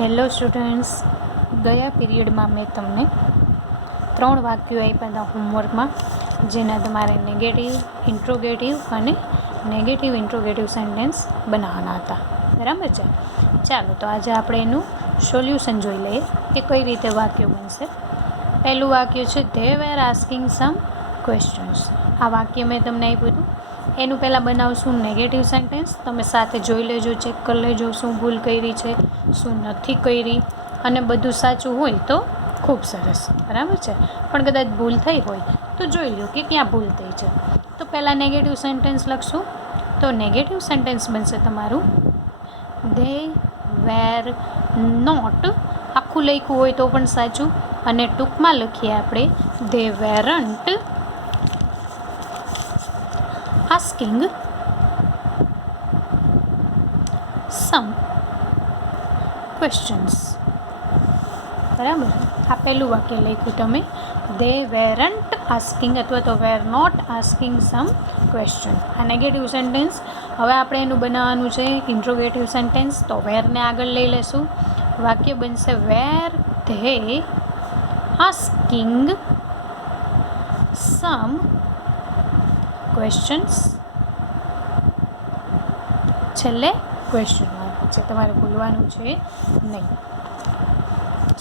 Hello students, ગયા પીરિયડમાં મેં તમને 3 વાક્યો આપ્યા હતા હોમવર્કમાં, જેના તમારે નેગેટિવ, ઇન્ટ્રોગેટિવ અને નેગેટિવ ઇન્ટ્રોગેટિવ સેન્ટેન્સ બનાવવાના હતા. બરાબર છે? ચાલો, તો આજે આપણે એનું સોલ્યુશન જોઈ લઈએ કે કઈ રીતે વાક્યો બનશે. પહેલું વાક્ય છે they were asking some questions. આ વાક્ય મેં તમને આપ્યું હતું. એનું પહેલાં બનાવશું નેગેટિવ સેન્ટેન્સ. તમે સાથે જોઈ લેજો, ચેક કરી લેજો શું ભૂલ કરી છે, શું નથી કરી, અને બધું સાચું હોય તો ખૂબ સરસ. બરાબર છે? પણ કદાચ ભૂલ થઈ હોય તો જોઈ લો કે ક્યાં ભૂલ થઈ છે. તો પહેલાં નેગેટિવ સેન્ટેન્સ લખશું. તો નેગેટિવ સેન્ટેન્સ બનશે તમારું ધે વેર નોટ. આખું લખ્યું હોય તો પણ સાચું, અને ટૂંકમાં લખીએ આપણે ધે વેરન્ટ asking some questions. બરાબર? આ પહેલું વાક્ય લખ્યું તમે, they weren't asking અથવા તો were not asking some question. આ નેગેટિવ સેન્ટેન્સ. હવે આપણે એનું બનાવવાનું છે ઇન્ટ્રોગેટિવ સેન્ટેન્સ. તો વેરને આગળ લઈ લેશું. વાક્ય બનશે were they asking some questions. છેલ્લે ક્વેશ્ચન માર્ક છે, તમારે ભૂલવાનું છે નહીં.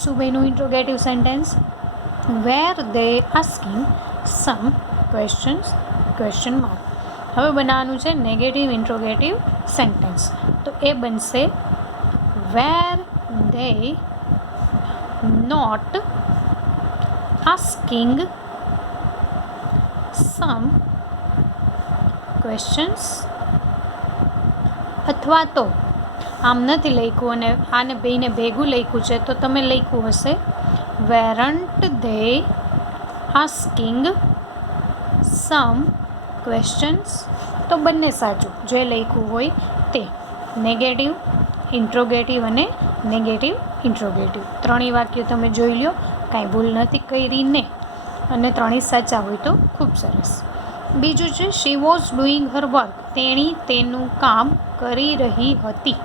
શું બન્યું interrogative sentence? Were they asking some questions, question mark. હવે બનાવવાનું છે નેગેટિવ ઇન્ટ્રોગેટિવ સેન્ટેન્સ. તો એ બનશે were they not asking some questions. અથવા તો આમ નથી લખ્યું અને આને બેને ભેગું લખ્યું છે, તો તમે લખ્યું હશે weren't they asking some questions. તો બંને સાચું, જે લખ્યું હોય તે. નેગેટિવ ઇન્ટ્રોગેટિવ અને નેગેટિવ ઇન્ટ્રોગેટિવ ત્રણેય વાક્યો તમે જોઈ લો, કાંઈ ભૂલ નથી કરી ને, અને ત્રણેય સાચા હોય તો ખૂબ સરસ. બીજું છે she was doing her work. તેણી તેનું કામ કરી રહી હતી.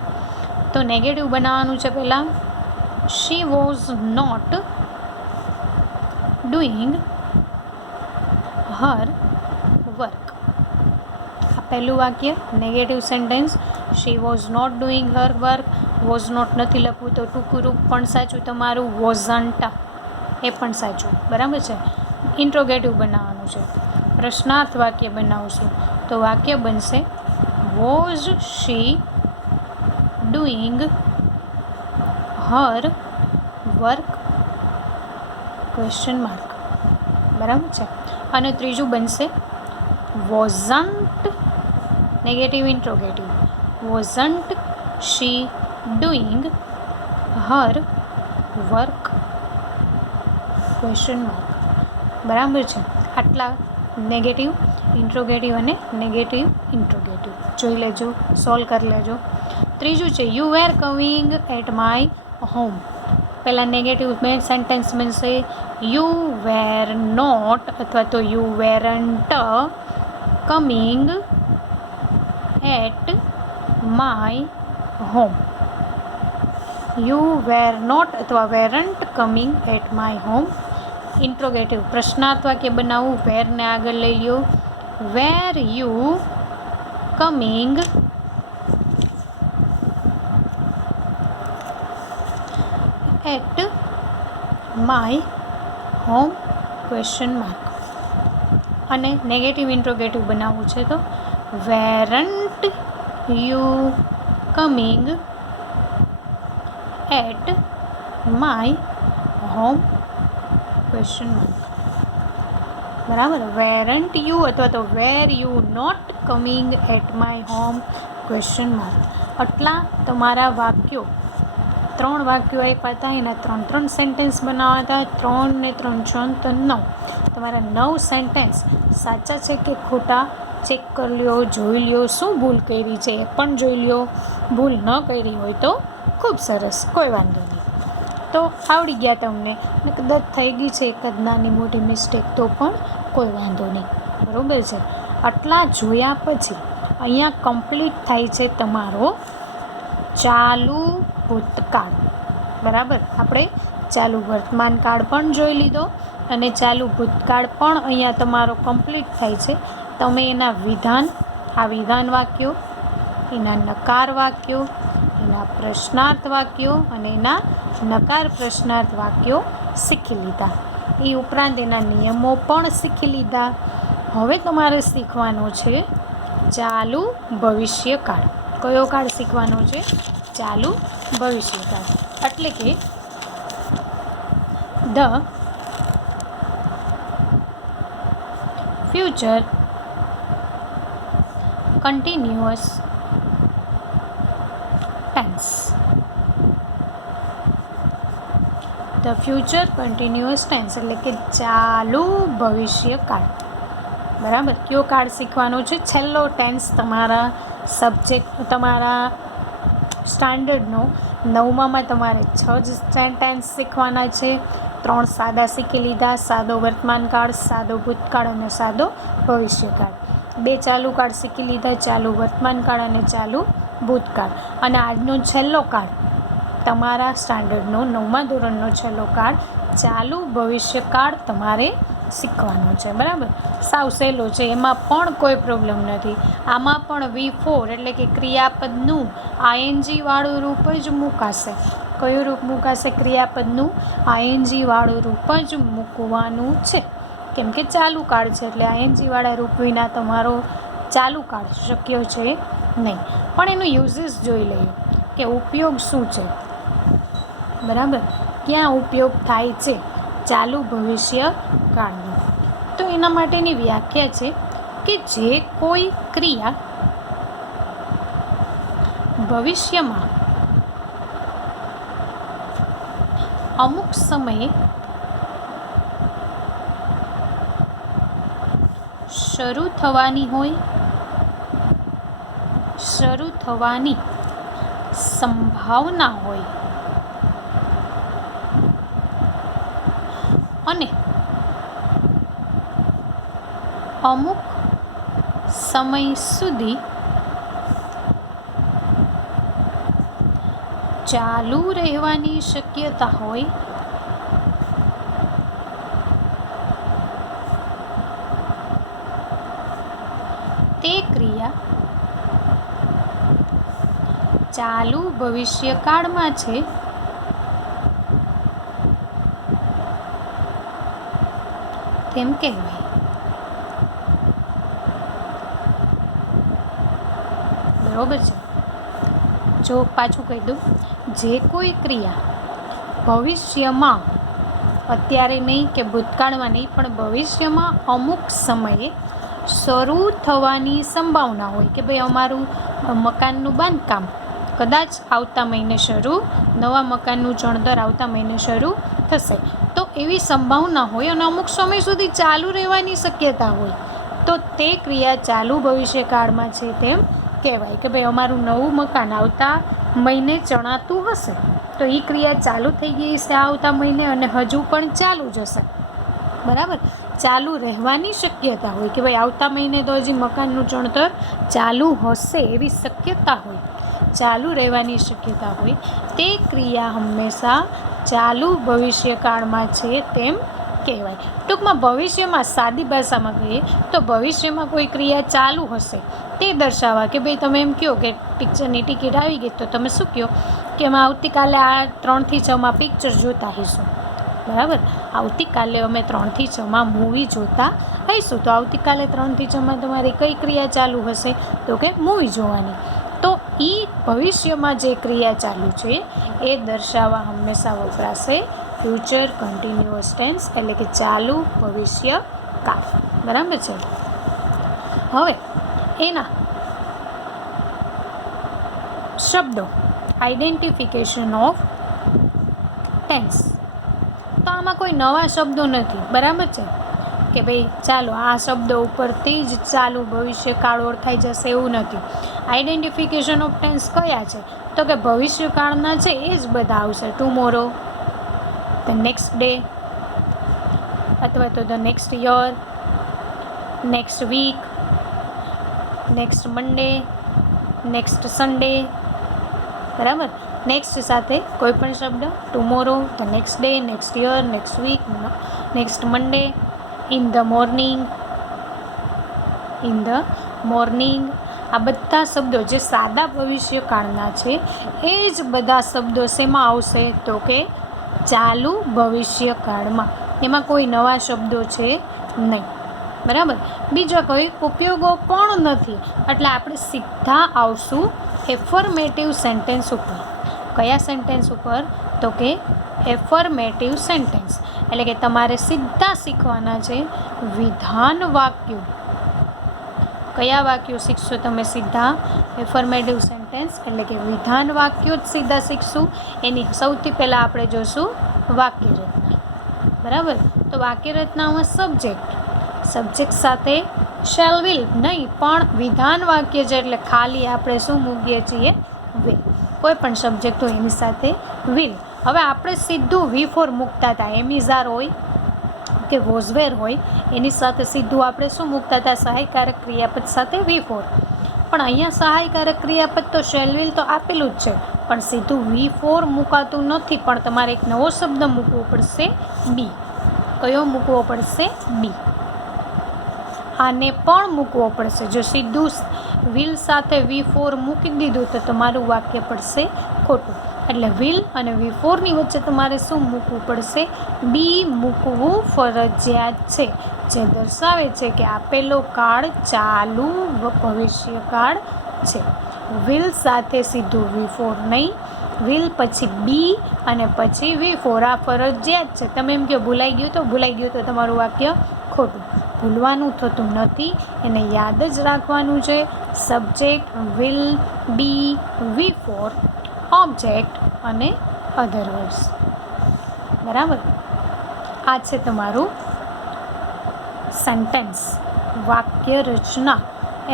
તો નેગેટિવ બનાવવાનું છે પહેલાં she was not doing her work. આ પહેલું વાક્ય negative sentence. She was not doing her work. Was not નથી લખવું તો ટૂંકું રૂપ પણ સાચું તમારું વોઝન્ટ, એ પણ સાચું. બરાબર છે? ઇન્ટ્રોગેટિવ બનાવવાનું છે. પ્રશ્નાર્થ વાક્ય બનાવશું. તો વાક્ય બનશે was she doing her work question mark. બરાબર છે? અને ત્રીજું બનશે wasn't negative interrogative. Wasn't she doing her work question mark. બરાબર છે? આટલા નેગેટિવ ઇન્ટ્રોગેટિવ અને નેગેટિવ ઇન્ટ્રોગેટિવ જોઈ લેજો, સોલ્વ કરી લેજો. ત્રીજું છે you were coming at my home. પહેલાં નેગેટિવ મેં સેન્ટેન્સ બનશે યુ વેર નોટ અથવા તો you weren't coming at my home. You were not અથવા weren't coming at my home. Interrogative પ્રશ્નાર્થ વાક્ય બનાવવું. વેરને આગળ લઈ લ્યો. Were you coming at my home question mark. અને નેગેટિવ ઇન્ટ્રોગેટિવ બનાવવું છે તો weren't you coming at my home question mark. બરાબર? વેરન્ટ યુ અથવા તો were you not coming at my home question mark. આટલા તમારા વાક્યો, 3 વાક્યો આપ્યા હતા, એના 3 સેન્ટેન્સ બનાવવા હતા. 3 ને 3 6 તો 9. તમારા 9 સેન્ટેન્સ સાચા છે કે ખોટા ચેક કરી લ્યો, જોઈ લ્યો. શું ભૂલ કરી છે એ પણ જોઈ લ્યો. ભૂલ ન કરી હોય તો ખૂબ સરસ, કોઈ વાંધો નહીં. તો આવડી ગયા તમને. ને કદાચ થઈ ગઈ છે એકાદ નાની મોટી મિસ્ટેક તો પણ કોઈ વાંધો નહીં. બરાબર છે? આટલા જોયા પછી અહીંયા કમ્પ્લીટ થાય છે તમારો ચાલુ ભૂતકાળ. બરાબર. આપણે ચાલુ વર્તમાન કાળ પણ જોઈ લીધો અને ચાલુ ભૂતકાળ પણ અહીંયા તમારો કમ્પ્લીટ થાય છે. તમે એના વિધાન, આ વિધાન વાક્યો, એના નકાર વાક્યો, એના પ્રશ્નાર્થ વાક્યો અને એના નકાર પ્રશ્નાર્થ વાક્યો શીખી લીધા. એ ઉપરાંત એના નિયમો પણ શીખી લીધા. હવે તમારે શીખવાનો છે ચાલુ ભવિષ્યકાળ. કયો કાળ શીખવાનો છે? ચાલુ ભવિષ્યકાળ. એટલે કે the future continuous tense. The future continuous tense એટલે કે ચાલુ ભવિષ્યકાળ. બરાબર. કયો કાળ શીખવાનો છે? છેલ્લો ટેન્સ તમારા સબ્જેક્ટ, તમારા સ્ટાન્ડર્ડનો 9માં તમારે 6 જ ટેન્સ શીખવાના છે. 3 સાદા શીખી લીધા: સાદો વર્તમાન કાળ, સાદો ભૂતકાળ અને સાદો ભવિષ્યકાળ. 2 ચાલુ કાળ શીખી લીધા: ચાલુ વર્તમાન કાળ અને ચાલુ ભૂતકાળ. અને આજનો છેલ્લો કાળ તમારા સ્ટાન્ડર્ડનો 9મા ધોરણનો છેલ્લો કાળ ચાલુ ભવિષ્યકાળ તમારે શીખવાનો છે. બરાબર. સાવ સહેલો છે, એમાં પણ કોઈ પ્રોબ્લેમ નથી. આમાં પણ V4 એટલે કે ક્રિયાપદનું આઈએનજી વાળું રૂપ જ મૂકાશે. કયું રૂપ મૂકાશે? ક્રિયાપદનું આઈએનજી વાળું રૂપ જ મૂકવાનું છે. કેમ કે ચાલુ કાળ છે એટલે આઈએનજી વાળા રૂપ વિના તમારો ચાલુ કાળ શક્ય છે નહીં. પણ એનું યુઝિસ જોઈ લઈએ કે ઉપયોગ શું છે. બરાબર. ક્યાં ઉપયોગ થાય છે ચાલુ ભવિષ્ય કાળનો? તો એના માટેની વ્યાખ્યા છે કે જે કોઈ ક્રિયા ભવિષ્યમાં અમુક સમયે શરૂ થવાની સંભાવના હોય અને અમુક સમય સુધી ચાલુ રહેવાની શક્યતા હોય તે ક્રિયા ચાલુ ભવિષ્યકાળમાં છે તેમ કહેવાય. બરોબર છે. જો પાછું કહી દઉં, જે કોઈ ક્રિયા ભવિષ્યમાં, અત્યારે નહીં કે ભૂતકાળમાં નહીં, પણ ભવિષ્યમાં અમુક સમયે શરૂ થવાની સંભાવના હોય કે ભાઈ અમારું મકાનનું બાંધકામ કદાચ આવતા મહિને શરૂ, નવા મકાનનું ચણતર આવતા મહિને શરૂ થશે, તો એવી સંભાવના હોય અને અમુક સમય સુધી ચાલુ રહેવાની શક્યતા હોય, તો તે ક્રિયા ચાલુ ભવિષ્યકાળમાં છે તેમ કહેવાય. કે ભાઈ અમારું નવું મકાન આવતા મહિને ચણાતું હશે, તો એ ક્રિયા ચાલુ થઈ ગઈ છે આવતા મહિને અને હજુ પણ ચાલુ જ હશે. બરાબર. ચાલુ રહેવાની શક્યતા હોય કે ભાઈ આવતા મહિને તો હજી મકાનનું ચણતર ચાલુ હશે એવી શક્યતા હોય, ચાલુ રહેવાની શક્યતા હોય, તે ક્રિયા હંમેશા ચાલુ ભવિષ્યકાળમાં છે તેમ કહેવાય. ટૂંકમાં ભવિષ્યમાં, સાદી ભાષામાં કહીએ તો ભવિષ્યમાં કોઈ ક્રિયા ચાલુ હશે તે દર્શાવવા. કે ભાઈ તમે એમ કહો કે પિક્ચરની ટિકિટ આવી ગઈ, તો તમે શું કહો કે અમે આવતીકાલે આ 3 થી 6માં પિક્ચર જોતા હઈશું. બરાબર. આવતીકાલે અમે 3 થી 6માં મૂવી જોતા હઈશું. તો આવતીકાલે 3 થી 6માં તમારી કઈ ક્રિયા ચાલુ હશે? તો કે મૂવી જોવાની. તો એ ભવિષ્યમાં જે ક્રિયા ચાલુ છે એ દર્શાવવા હંમેશા વપરાશે ફ્યુચર કન્ટિન્યુઅસ ટેન્સ એટલે કે ચાલુ ભવિષ્યકાળ. બરાબર છે. હવે એના શબ્દો, આઈડેન્ટિફિકેશન ઓફ ટેન્સ. તો આમાં કોઈ નવા શબ્દો નથી. બરાબર છે કે ભાઈ ચાલો આ શબ્દો ઉપરથી જ ચાલુ ભવિષ્યકાળ ઓળખાઈ જશે એવું નથી. આઈડેન્ટિફિકેશન ઓફ ટેન્સ કયા છે? તો કે ભવિષ્યકાળના છે એ જ બધા આવશે. ટુમોરો, ધ નેક્સ્ટ ડે, અથવા તો the next year, next week, next Monday, next Sunday. બરાબર. નેક્સ્ટ સાથે કોઈ પણ શબ્દ, tomorrow, the next day, next year, next week, next Monday, in the morning. આ બધા શબ્દો જે સાદા ભવિષ્યકાળના છે એ જ બધા શબ્દો શેમાં આવશે તો કે ચાલુ ભવિષ્યકાળમાં. એમાં કોઈ નવા શબ્દો છે નહીં. બરાબર. બીજા કોઈ ઉપયોગો પણ નથી, એટલે આપણે સીધા આવશું એફર્મેટિવ સેન્ટેન્સ ઉપર. કયા સેન્ટેન્સ ઉપર તો કે એફર્મેટિવ સેન્ટેન્સ. એટલે કે તમારે સીધા શીખવાના છે વિધાન વાક્યો. કયા વાક્યો શીખશો તમે સીધા? એફર્મેટિવ સેન્ટેન્સ એટલે કે વિધાન વાક્યો જ સીધા શીખશું. એની સૌથી પહેલાં આપણે જોશું વાક્ય રચના. બરાબર. તો વાક્ય રચનામાં સબ્જેક્ટ સાથે શેલ વિલ નહીં, પણ વિધાન વાક્ય છે એટલે ખાલી આપણે શું મૂકીએ છીએ? વિલ. કોઈ પણ સબ્જેક્ટ હોય એની સાથે વિલ. હવે આપણે સીધું V4 મૂકતા હતા. એમિઝાર હોય કે વોઝવેર હોય એની સાથે સીધું આપણે શું મૂકતા હતા? સહાયકારક ક્રિયાપદ સાથે V4. પણ અહીંયા સહાયકારક ક્રિયાપદ તો શેલ વિલ તો આપેલું જ છે, પણ સીધું V4 મૂકાતું નથી. પણ તમારે એક નવો શબ્દ મૂકવો પડશે, બી. કયો મૂકવો પડશે? બી. આને પણ મૂકવો પડશે. જો સીધું વિલ સાથે V4 મૂકી દીધું તો તમારું વાક્ય પડશે ખોટું. એટલે વિલ અને V4ની વચ્ચે તમારે શું મૂકવું પડશે? બી મૂકવું ફરજિયાત છે, જે દર્શાવે છે કે આપેલો કાળ ચાલુ ભવિષ્યકાળ છે. વિલ સાથે સીધું V4 નહીં, વિલ પછી બી અને પછી V4. આ ફરજિયાત છે. તમે એમ કહો ભૂલાઈ ગયું તો તમારું વાક્ય ખોટું. ભૂલવાનું થતું નથી, એને યાદ જ રાખવાનું છે. Subject, will, be, V4, object અને અધર વર્ડ્સ. બરાબર. આ છે તમારું સેન્ટેન્સ, વાક્ય રચના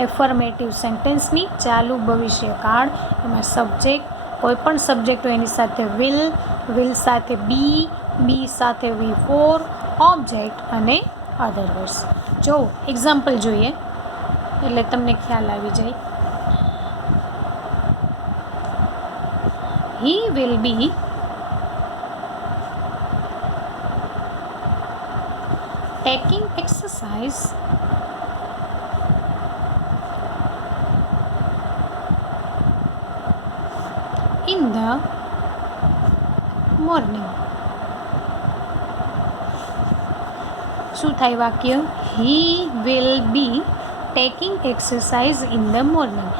એફર્મેટિવ સેન્ટેન્સની ચાલુ ભવિષ્યકાળ. એમાં સબ્જેક્ટ, કોઈ પણ સબ્જેક્ટ હોય એની સાથે વિલ, વિલ સાથે બી, બી સાથે V4, ઓબ્જેક્ટ અને અધર વર્ડ્સ. જો એક્ઝામ્પલ જોઈએ એટલે તમને ખ્યાલ આવી જાય. He will be taking exercise in the morning. શું થાય વાક્ય? He will be taking exercise in the morning.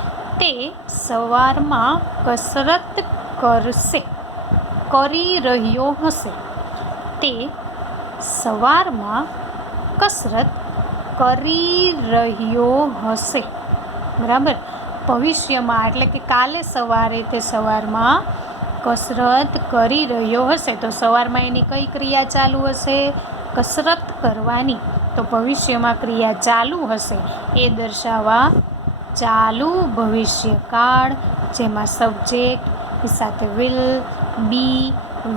તે સવારમાં કસરત કરશે, કરી રહ્યો હશે. તે સવારમાં કસરત કરી રહ્યો હશે. બરાબર. ભવિષ્યમાં એટલે કે કાલે સવારે તે સવારમાં કસરત કરી રહ્યો હશે. તો સવારમાં એની કઈ ક્રિયા ચાલુ હશે? કસરત કરવાની. તો ભવિષ્યમાં ક્રિયા ચાલુ હશે એ દર્શાવવા ચાલુ ભવિષ્યકાળ, જેમાં સબ્જેક્ટ સાથે વિલ, બી,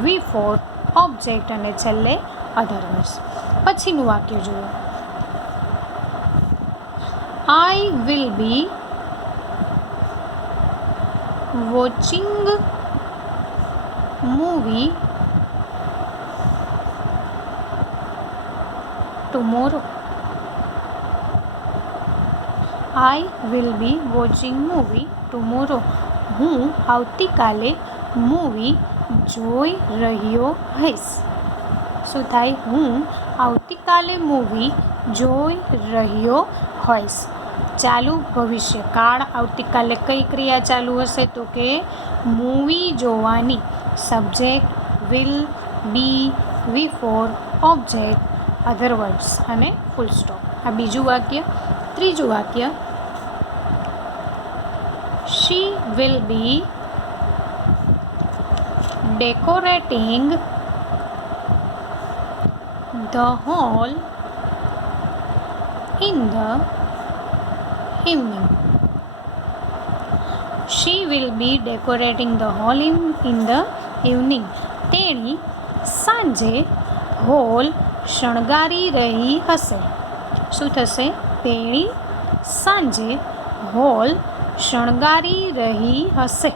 V4, ઓબ્જેક્ટ અને છેલ્લે અધર વર્ડ્સ. પછીનું વાક્ય જુઓ. I will be watching movie tomorrow. I will be watching movie tomorrow. હું આવતીકાલે મૂવી જોઈ રહ્યો હોઈશ. શું થાય? હું આવતીકાલે મૂવી જોઈ રહ્યો હોઈશ. ચાલુ ભવિષ્યકાળ. આવતીકાલે કઈ ક્રિયા ચાલુ હશે? તો કે મૂવી જોવાની. Subject, will, be, V4, object, other words અને ફૂલ સ્ટોપ. આ બીજું વાક્ય. ત્રીજું વાક્ય. She will be decorating the hall in the evening. She will be decorating the hall in the evening. તેણી સાંજે હોલ શણગારી રહી હશે. શું થશે? તેણી સાંજે હોલ શણગારી રહી હશે.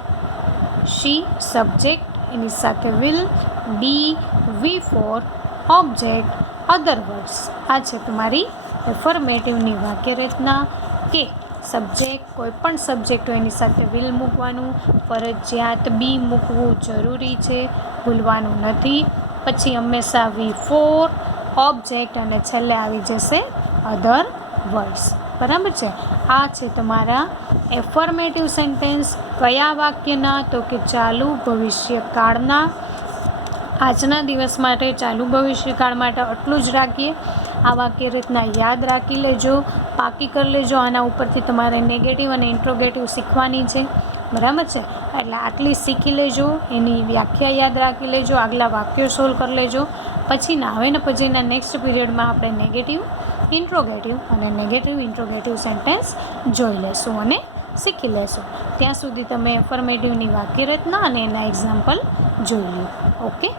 સી સબ્જેક્ટ એની સાથે will, D V4 object, other words. આ છે તમારી એફર્મેટિવની વાક્યરચના કે સબ્જેક્ટ કોઈ પણ સબ્જેક્ટ હોય એની સાથે વિલ મૂકવાનું, ફરજિયાત બી મૂકવું જરૂરી છે, ભૂલવાનું નથી. પછી હંમેશા V4 ઓબ્જેક્ટ અને છેલ્લે આવી જશે અધર વર્ડ્સ. બરાબર છે. આ છે તમારા એફર્મેટિવ સેન્ટેન્સ. કયા વાક્યના? તો કે ચાલુ ભવિષ્યકાળના. આજના દિવસ માટે ચાલુ ભવિષ્યકાળ માટે આટલું જ રાખીએ. આ વાક્યરચના યાદ રાખી લેજો, પાકી કરી લેજો. આના ઉપરથી તમારે નેગેટિવ અને ઇન્ટ્રોગેટિવ શીખવાની છે. બરાબર છે. એટલે આટલી શીખી લેજો, એની વ્યાખ્યા યાદ રાખી લેજો, આગલા વાક્યો સોલ્વ કરી લેજો. પછીના નેક્સ્ટ પીરિયડમાં આપણે નેગેટિવ ઇન્ટ્રોગેટિવ અને નેગેટિવ ઇન્ટ્રોગેટિવ સેન્ટેન્સ જોઈ લેશું અને શીખી લેશું. ત્યાં સુધી તમે એફર્મેટિવની વાક્યરચના અને એના એક્ઝામ્પલ જોઈ લો. ઓકે.